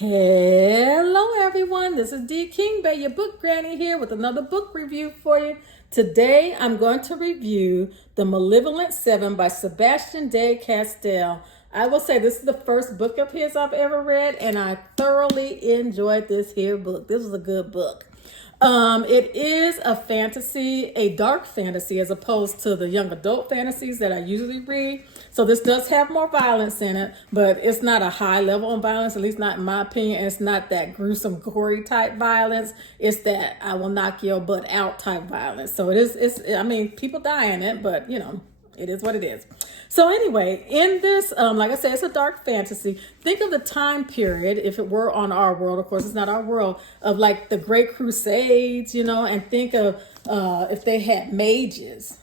Hello everyone, this is D. King Bay, your book granny here with another book review for you. Today I'm going to review The Malevolent 7 by Sebastien DeCastell. I will say this is the first book of his I've ever read, and I thoroughly enjoyed this here book. This was a good book. It is a fantasy, a dark fantasy, as opposed to the young adult fantasies that I usually read. So this does have more violence in it, but it's not a high level of violence, at least not in my opinion. It's not that gruesome, gory type violence. It's that I will knock your butt out type violence. So I mean, people die in it, but you know, it is what it is. So anyway, in this, like I said, it's a dark fantasy. Think of the time period, if it were on our world, of course it's not our world, of like the Great Crusades, you know, and think of if they had mages.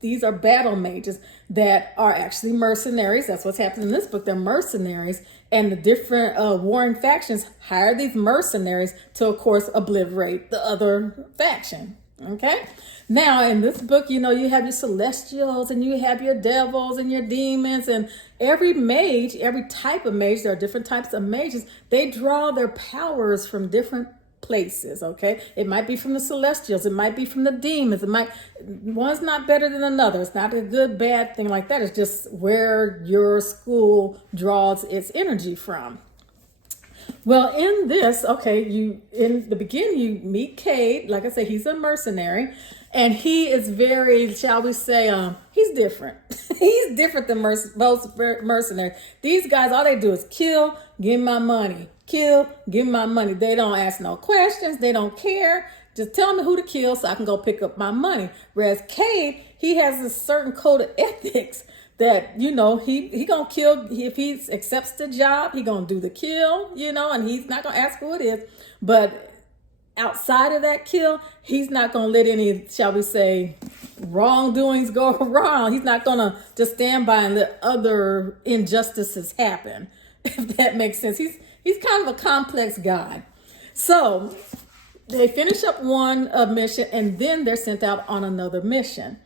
These are battle mages that are actually mercenaries. That's what's happening in this book. They're mercenaries, and the different warring factions hire these mercenaries to, of course, obliterate the other faction. Okay. Now, in this book, you know, you have your celestials and you have your devils and your demons, and every mage, every type of mage, there are different types of mages. They draw their powers from different places. Okay. It might be from the celestials. It might be from the demons. One's not better than another. It's not a good, bad thing like that. It's just where your school draws its energy from. Well, in this, okay, in the beginning, you meet Cade. Like I say, he's a mercenary, and he is very, shall we say, he's different. He's different than most mercenaries. These guys, all they do is kill, give my money. Kill, give my money. They don't ask no questions. They don't care. Just tell me who to kill so I can go pick up my money. Whereas Cade, he has a certain code of ethics that, you know, he gonna kill. If he accepts the job, he gonna do the kill, you know, and he's not gonna ask who it is. But outside of that kill, he's not gonna let any, shall we say, wrongdoings go wrong. He's not gonna just stand by and let other injustices happen, if that makes sense. He's kind of a complex guy. So they finish up one mission, and then they're sent out on another mission.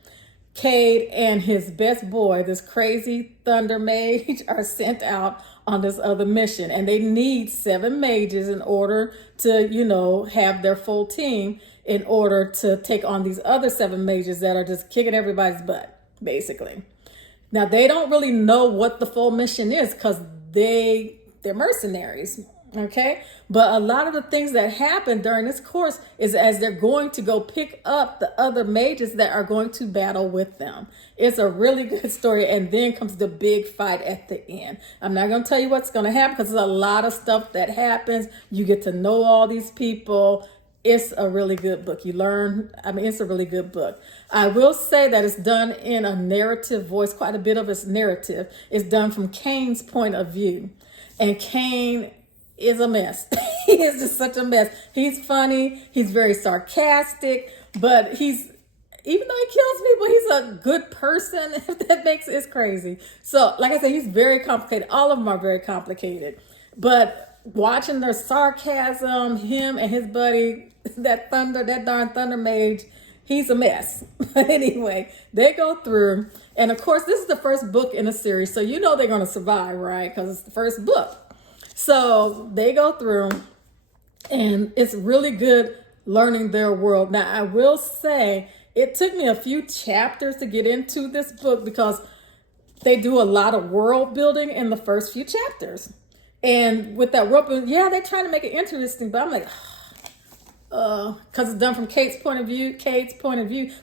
Cade and his best boy, this crazy thunder mage, are sent out on this other mission, and they need 7 mages in order to, you know, have their full team in order to take on these other 7 mages that are just kicking everybody's butt, basically. Now, they don't really know what the full mission is because they're mercenaries. Okay, but a lot of the things that happen during this course is as they're going to go pick up the other mages that are going to battle with them. It's a really good story, and then comes the big fight at the end. I'm not going to tell you what's going to happen because there's a lot of stuff that happens. You get to know all these people. It's a really good book. You learn, I mean, it's a really good book. I will say that it's done in a narrative voice. Quite a bit of its narrative is done from Cain's point of view, and Cain is a mess. He is just such a mess. He's funny. He's very sarcastic, but even though he kills people, he's a good person. If that makes it's crazy. So, like I said, he's very complicated. All of them are very complicated. But watching their sarcasm, him and his buddy, that darn thunder mage, he's a mess. But anyway, they go through, and of course, this is the first book in a series, so you know they're going to survive, right? Because it's the first book. So they go through, and it's really good learning their world. Now, I will say it took me a few chapters to get into this book because they do a lot of world building in the first few chapters. And with that world building, yeah, they're trying to make it interesting, but I'm like, because it's done from Cade's point of view.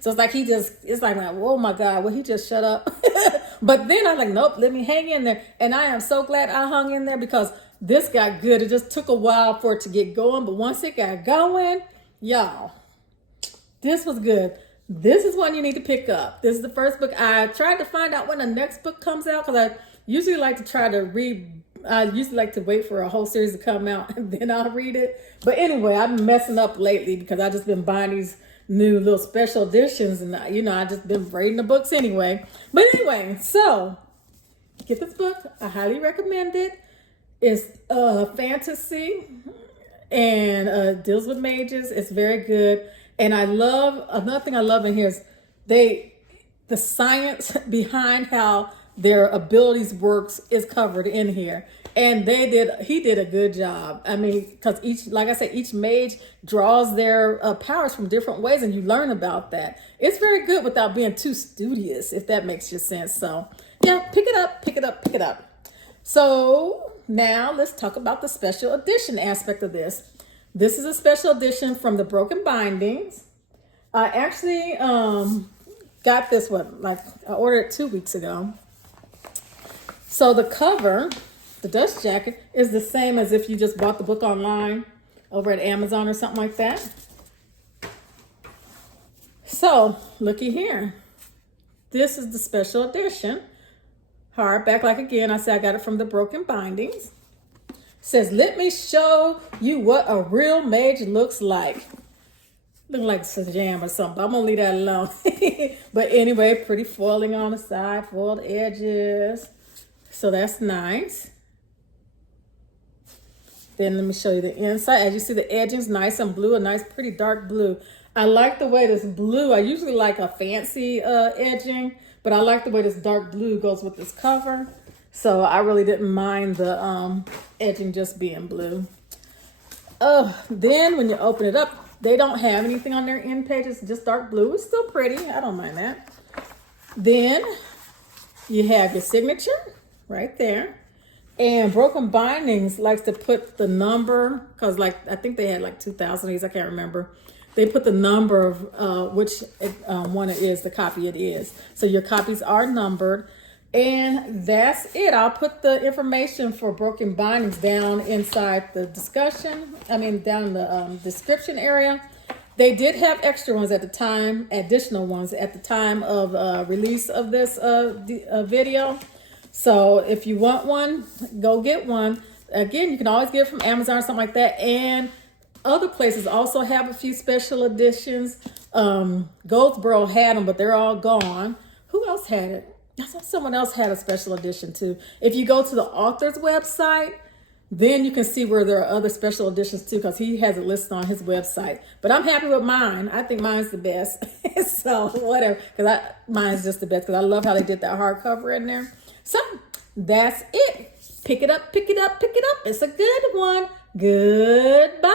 So it's like it's like, oh my God, will he just shut up? But then I'm like, nope, let me hang in there. And I am so glad I hung in there because this got good. It just took a while for it to get going, but once it got going, y'all, this was good. This is one you need to pick up. This is the first book. I tried to find out when the next book comes out because I usually like to try to read. I usually like to wait for a whole series to come out and then I'll read it. But anyway, I've been messing up lately because I've just been buying these new little special editions, and you know, I've just been reading the books anyway. But anyway, so get this book. I highly recommend it. It's fantasy and deals with mages. It's very good. And another thing I love in here is the science behind how their abilities works is covered in here. And he did a good job. I mean, because like I said, each mage draws their powers from different ways, and you learn about that. It's very good without being too studious, if that makes your sense. So yeah, pick it up, pick it up, pick it up. So now let's talk about the special edition aspect of this. This is a special edition from the Broken Bindings. I actually got this one, like I ordered it 2 weeks ago. So the cover, the dust jacket, is the same as if you just bought the book online over at Amazon or something like that. So looky here. This is the special edition. Hardback, like again, I said I got it from the Broken Bindings. Says, let me show you what a real mage looks like. Looking like Sajam or something, but I'm gonna leave that alone. But anyway, pretty foiling on the side, foiled edges. So that's nice. Then let me show you the inside. As you see, the edging's nice and blue, a nice pretty dark blue. I like the way this blue, I usually like a fancy edging, but I like the way this dark blue goes with this cover. So I really didn't mind the edging just being blue. Then when you open it up, they don't have anything on their end pages, just dark blue. It's still pretty, I don't mind that. Then you have your signature right there. And Broken Bindings likes to put the number, because like I think they had like 2,000 of these, I can't remember. They put the number of which one it is, the copy it is. So your copies are numbered. And that's it. I'll put the information for Broken Bindings down inside the discussion. down in the description area. They did have extra ones at the time, additional ones at the time of release of this video. So if you want one, go get one. Again, you can always get it from Amazon or something like that. And other places also have a few special editions. Goldsboro had them, but they're all gone. Who else had it? I saw someone else had a special edition too. If you go to the author's website, then you can see where there are other special editions too, because he has it listed on his website. But I'm happy with mine. I think mine's the best. So whatever, because mine's just the best, because I love how they did that hardcover in there. So that's it. Pick it up, pick it up, pick it up. It's a good one. Goodbye.